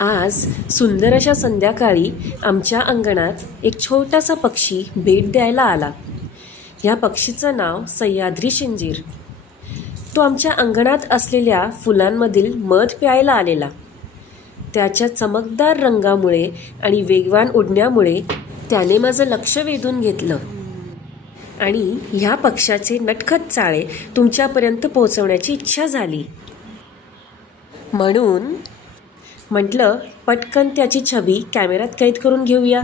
आज सुंदर अशा संध्याकाळी आमच्या अंगणात एक छोटासा पक्षी भेट द्यायला आला. ह्या पक्षीचं नाव सह्याद्री शेंजीर. तो आमच्या अंगणात असलेल्या फुलांमधील मध प्यायला आलेला. त्याच्या चमकदार रंगामुळे आणि वेगवान उडण्यामुळे त्याने माझं लक्ष वेधून घेतलं आणि ह्या पक्षाचे नटखट चाळे तुमच्यापर्यंत पोहोचवण्याची इच्छा झाली. म्हणून म्हटलं पटकन त्याची छबी कॅमेऱ्यात कैद करून घेऊया.